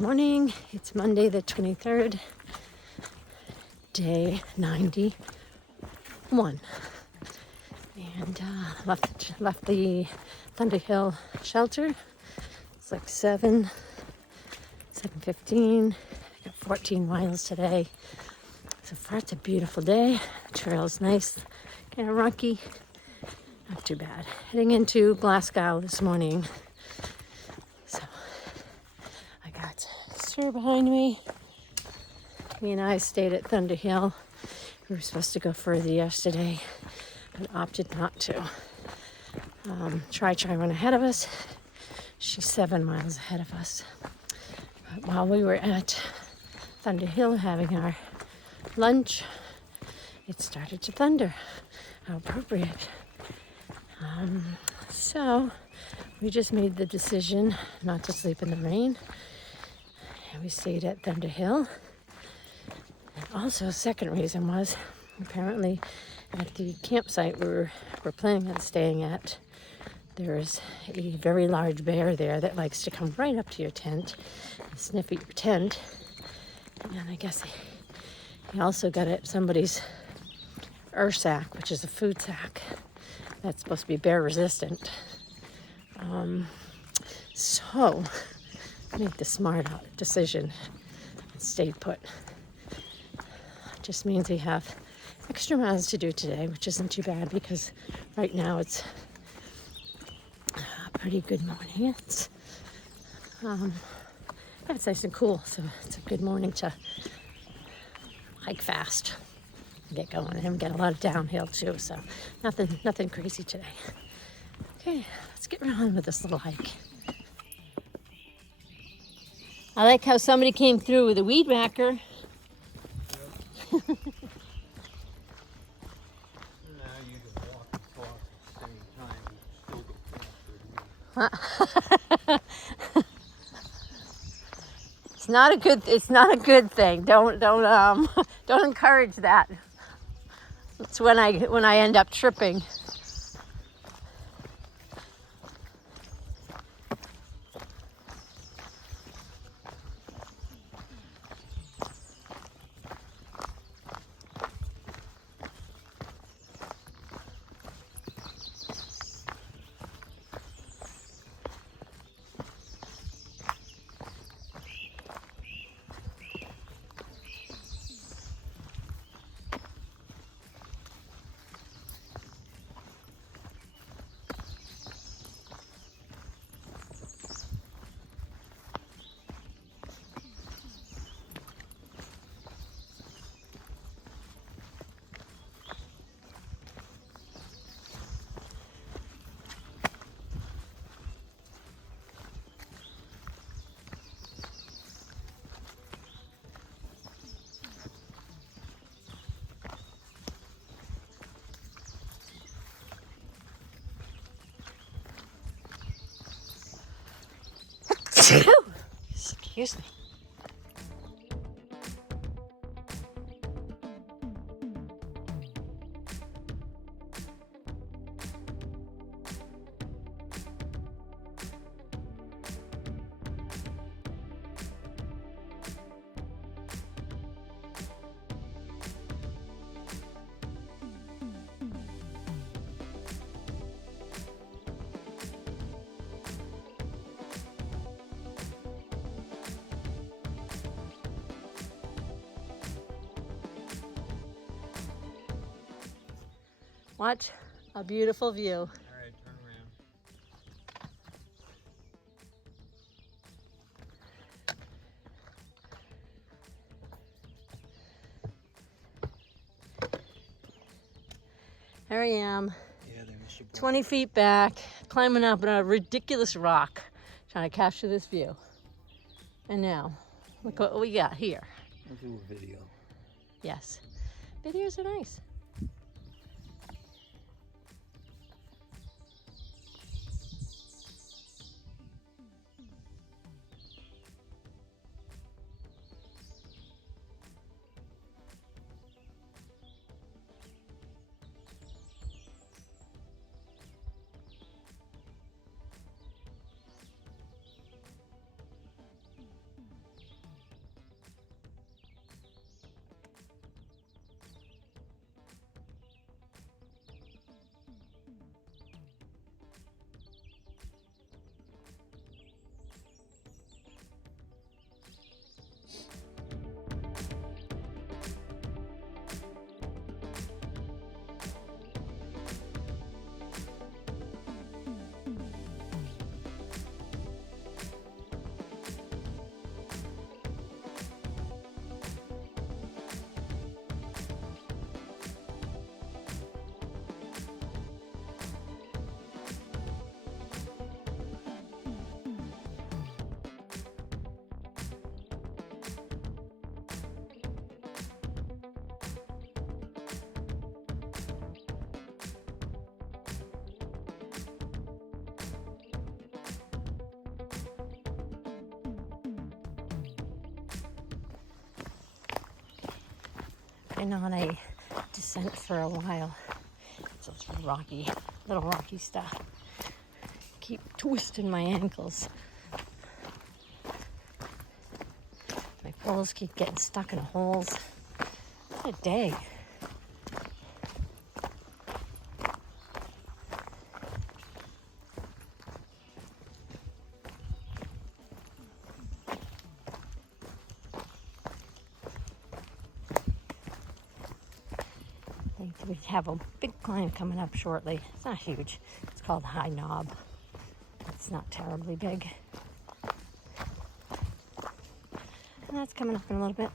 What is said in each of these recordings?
morning. It's Monday the 23rd, day 91. And left the Thunderhill shelter. It's like 7:15. I got 14 miles today. So far it's a beautiful day. The trail's nice, kind of rocky. Not too bad. Heading into Glasgow this morning. So I got Sir behind me. Me and I stayed at Thunderhill. We were supposed to go further yesterday, but opted not to. Try went ahead of us. She's 7 miles ahead of us. But while we were at Thunderhill having our lunch, it started to thunder. How appropriate. So we just made the decision not to sleep in the rain. And we stayed at Thunderhill. And also, a second reason was apparently at the campsite we're planning on staying at, there's a very large bear there that likes to come right up to your tent and sniff at your tent. And I guess he also got at somebody's sack, which is a food sack that's supposed to be bear resistant. So I made the smart decision and stayed put. Just means we have extra miles to do today, which isn't too bad because right now it's a pretty good morning. It's nice and cool, so it's a good morning to hike fast and get going. And get a lot of downhill too, so nothing crazy today. Okay, let's get on with this little hike. I like how somebody came through with a weed whacker. It's not a good thing. Don't encourage that. It's when I end up tripping. Excuse me. Watch a beautiful view. All right, turn around. Here I am, Yeah, they must have 20 feet back, climbing up a ridiculous rock, trying to capture this view. And now, look what we got here. I'll do a video. Yes, videos are nice. been on a descent for a while. So it's rocky, little rocky stuff. Keep twisting my ankles. My poles keep getting stuck in holes. What a day. We have a big climb coming up shortly. It's not huge. It's called High Knob. It's not terribly big. And that's coming up in a little bit.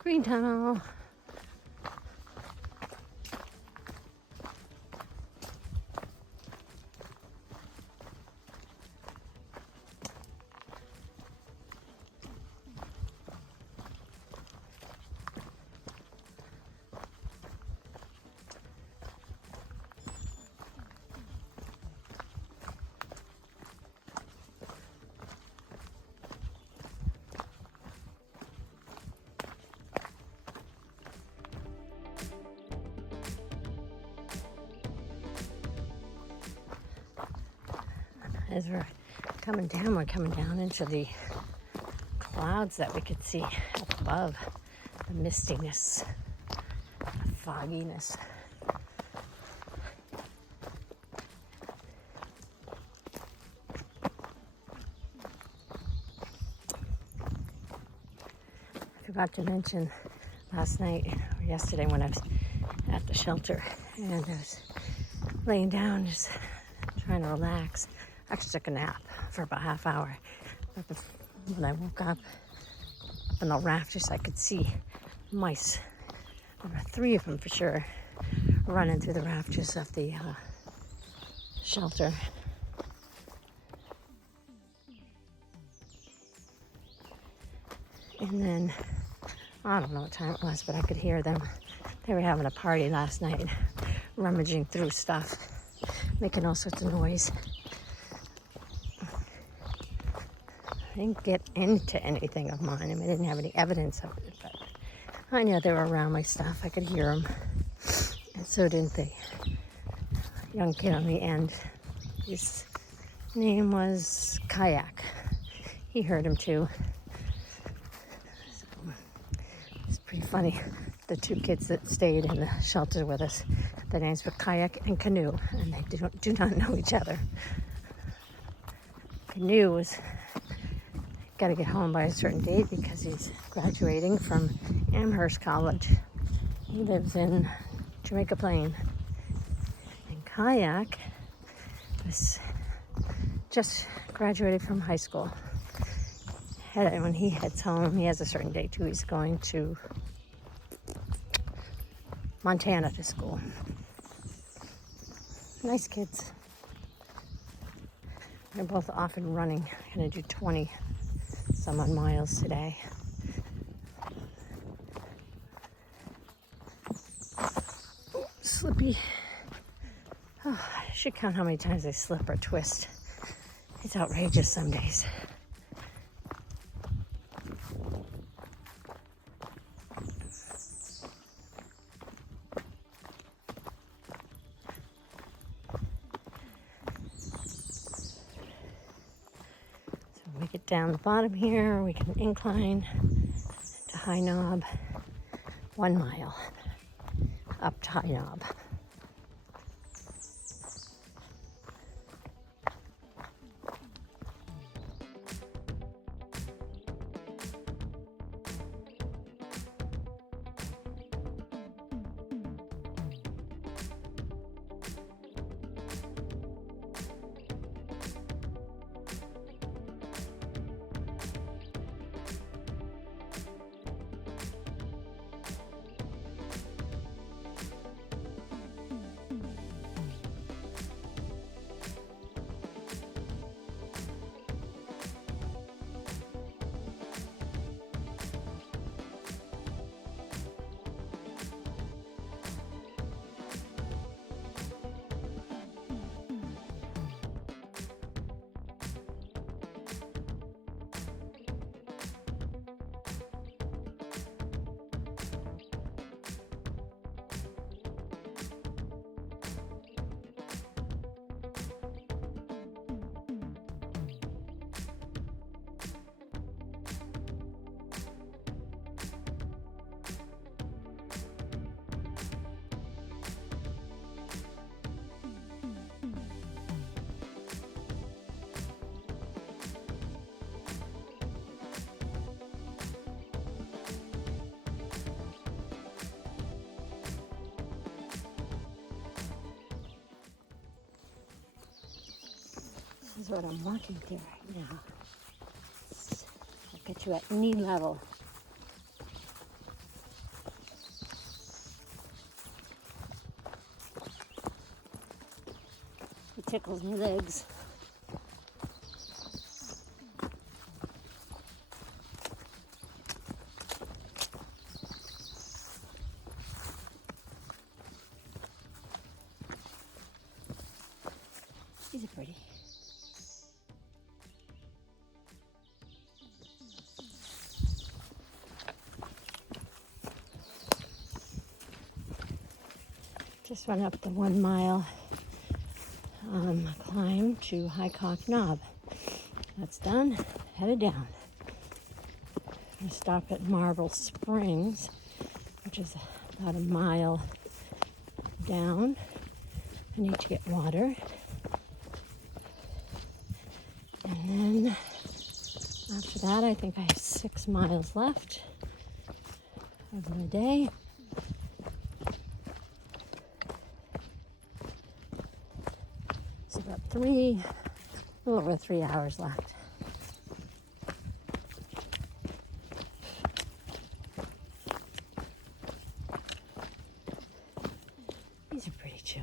Green tunnel. As we're coming down into the clouds that we could see up above. The mistiness, the fogginess. I forgot to mention last night or yesterday when I was at the shelter and I was laying down just trying to relax. I actually took a nap for about a half hour. But when I woke up on the rafters, I could see mice. There were 3 of them for sure, running through the rafters of the shelter. And then, I don't know what time it was, but I could hear them. They were having a party last night, rummaging through stuff, making all sorts of noise. I didn't get into anything of mine. I mean, I didn't have any evidence of it, but I knew they were around my stuff. I could hear them, and so didn't the young kid on the end. His name was Kayak. He heard him too. So, it's pretty funny. The 2 kids that stayed in the shelter with us, their names were Kayak and Canoe, and they do not know each other. Canoe was got to get home by a certain date because he's graduating from Amherst College. He lives in Jamaica Plain. And Kayak was just graduated from high school. When he heads home, he has a certain date too. He's going to Montana to school. Nice kids. They're both off and running. I'm going to do 20 some odd miles today. Oh, slippy. Oh, I should count how many times I slip or twist. It's outrageous some days. down the bottom here, or we can incline to High Knob, 1 mile up to High Knob. This is what I'm walking through right now. I'll get you at knee level. It tickles my legs. These are pretty. Just went up the 1 mile climb to High Cock Knob. That's done. Headed down. I stop at Marble Springs, which is about 1 mile down. I need to get water. And then after that, I think I have 6 miles left of the day. So about a little over 3 hours left. These are pretty too.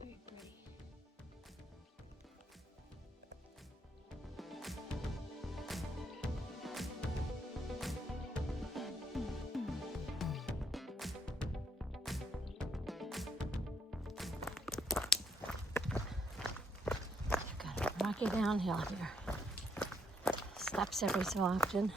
Very pretty. Rocky downhill here. Steps every so often.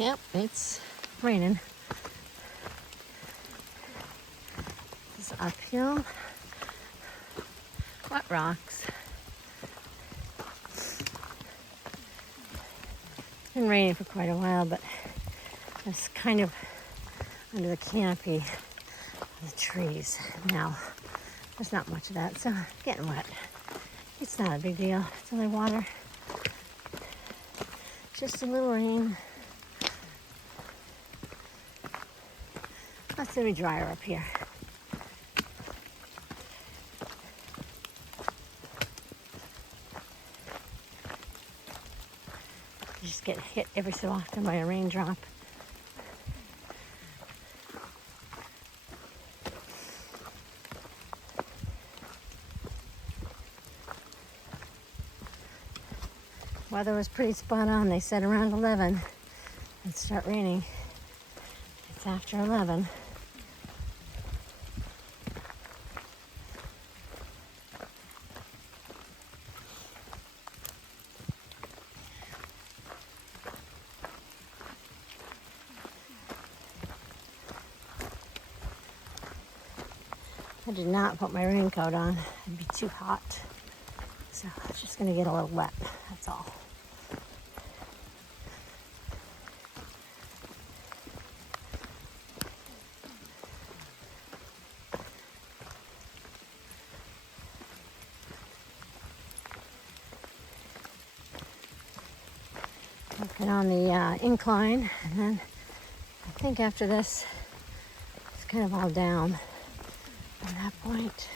Yep, it's raining. This is uphill. What rocks? It's been raining for quite a while, but it's kind of under the canopy of the trees now. There's not much of that, so getting wet. It's not a big deal. It's only water. Just a little rain. It's gonna be drier up here. You just get hit every so often by a raindrop. Weather was pretty spot on. They said around 11 it'd start raining. It's after 11. I did not put my raincoat on. It'd be too hot. So it's just gonna get a little wet, that's all. Working on the incline, and then I think after this, it's kind of all down at that point.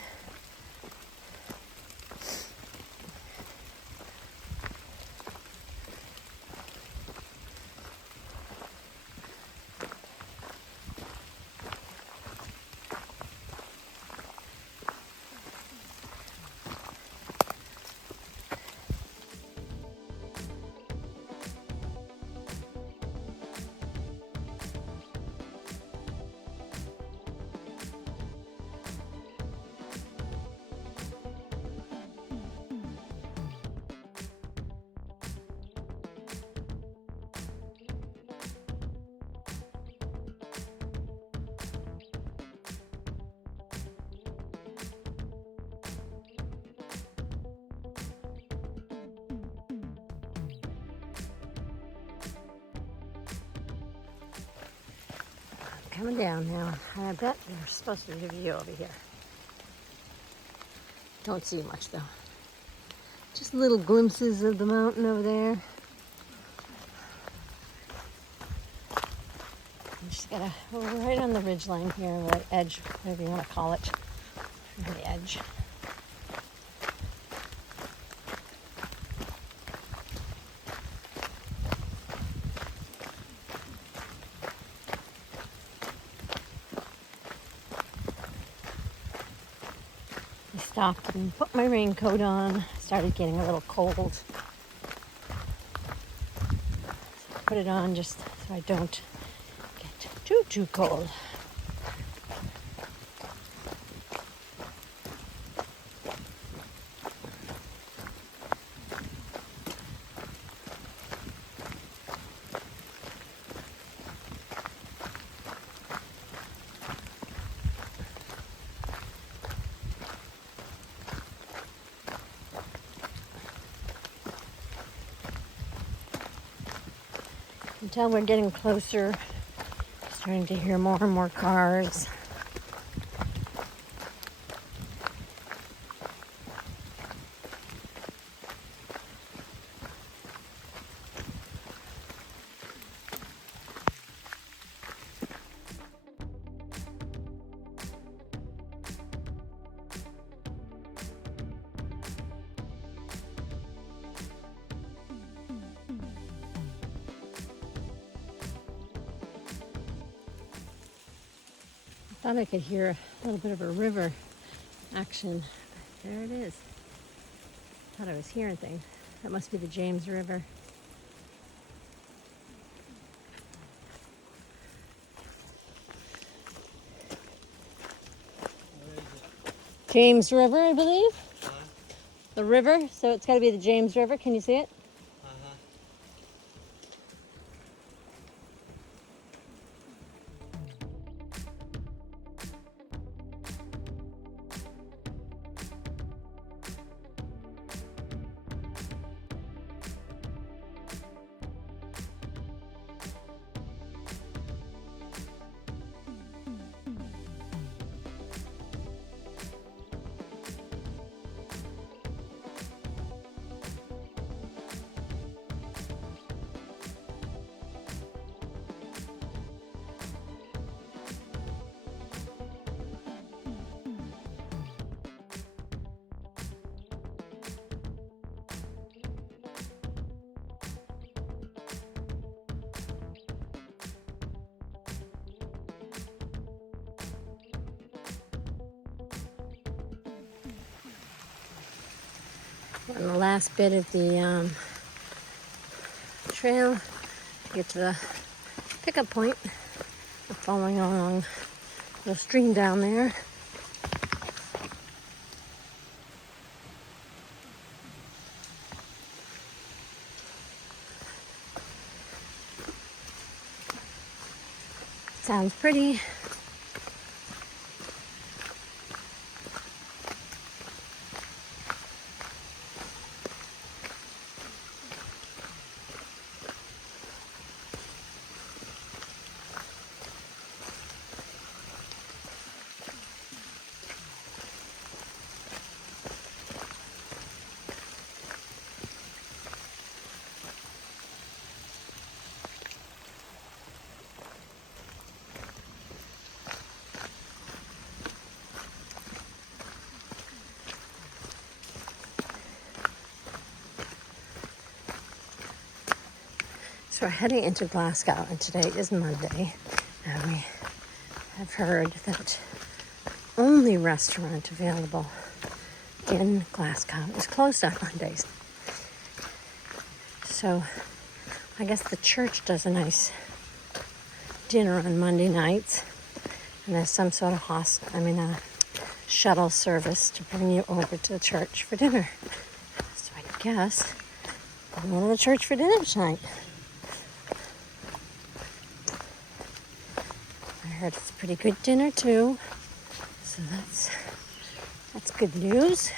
Coming down now. I bet there's supposed to be a view over here. Don't see much though. Just little glimpses of the mountain over there. I'm just gotta, we're right on the ridge line here, or edge, whatever you want to call it. The edge. Stopped and put my raincoat on. Started getting a little cold. So I put it on just so I don't get too cold. Until we're getting closer, starting to hear more and more cars. I thought I could hear a little bit of a river action. There it is. Thought I was hearing things. That must be the James River. James River, I believe. The river, so it's got to be the James River. Can you see it? On the last bit of the trail, get to the pickup point. I'm following along the stream down there. Sounds pretty. So we're heading into Glasgow, and today is Monday, and we have heard that only restaurant available in Glasgow is closed on Mondays. So I guess the church does a nice dinner on Monday nights, and there's some sort of a shuttle service to bring you over to the church for dinner. So I guess I'm going to the church for dinner tonight. I heard it's a pretty good dinner too, so that's good news.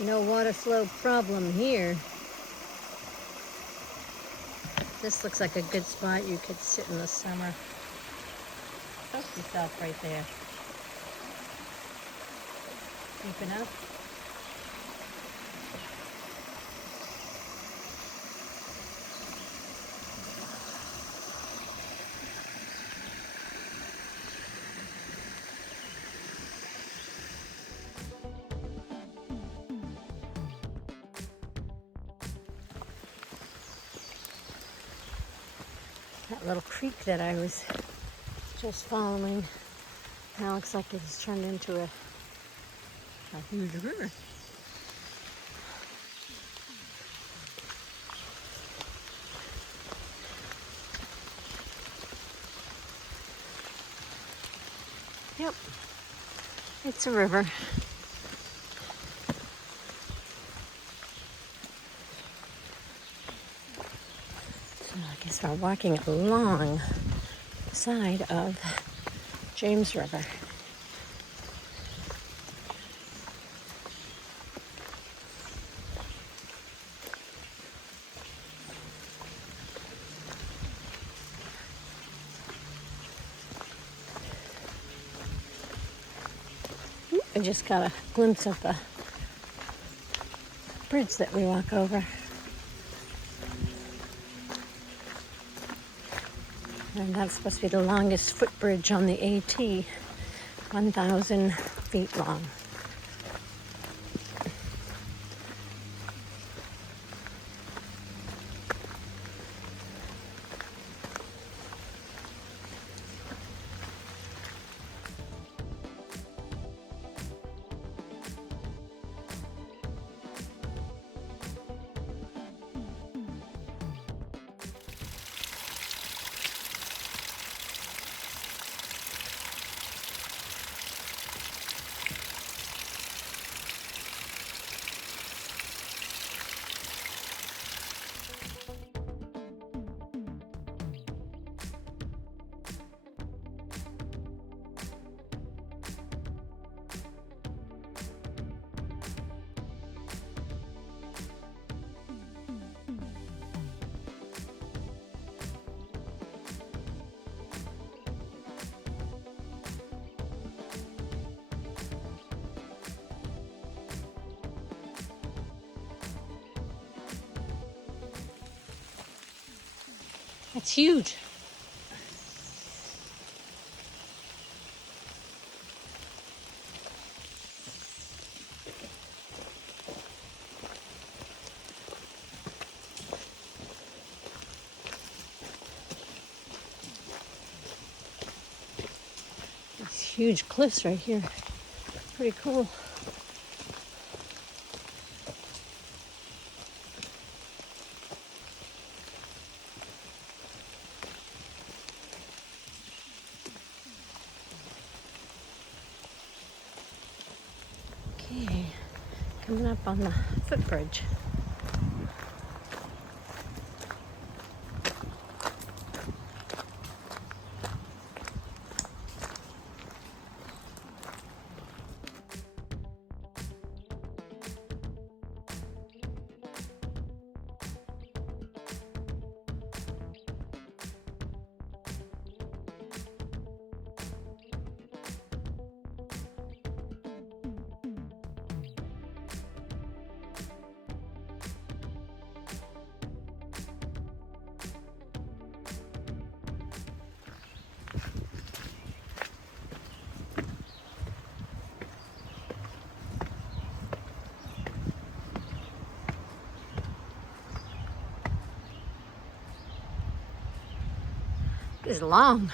No water flow problem here. This looks like a good spot you could sit in the summer. Help yourself right there. Deep enough. That little creek that I was just following now looks like it's turned into a huge river. Yep, it's a river. So I guess we're walking along the side of James River. I just got a glimpse of the bridge that we walk over. And that's supposed to be the longest footbridge on the AT, 1,000 feet long. It's huge. These huge cliffs right here. Pretty cool. Okay, coming up on the footbridge. This is long.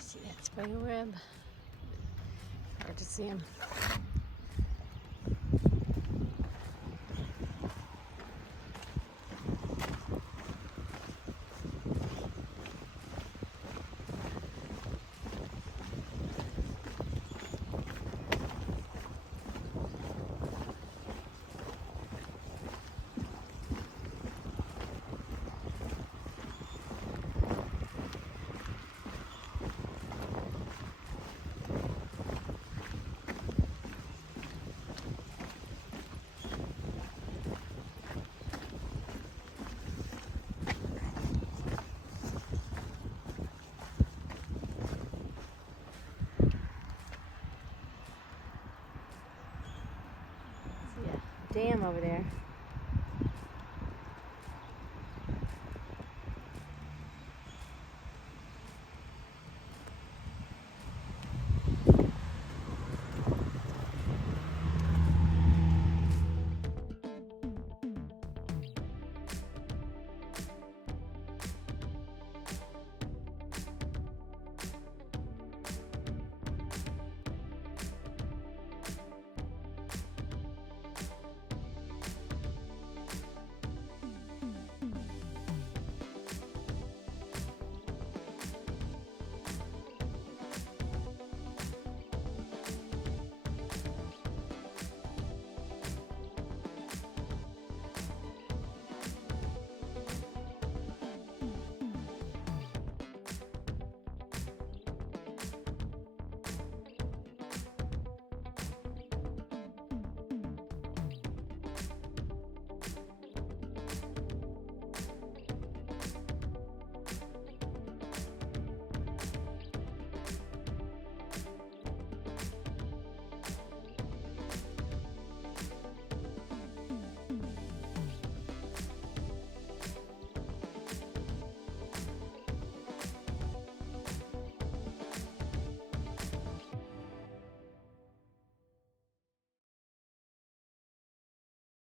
See that spider web? Hard to see him. Dam over there.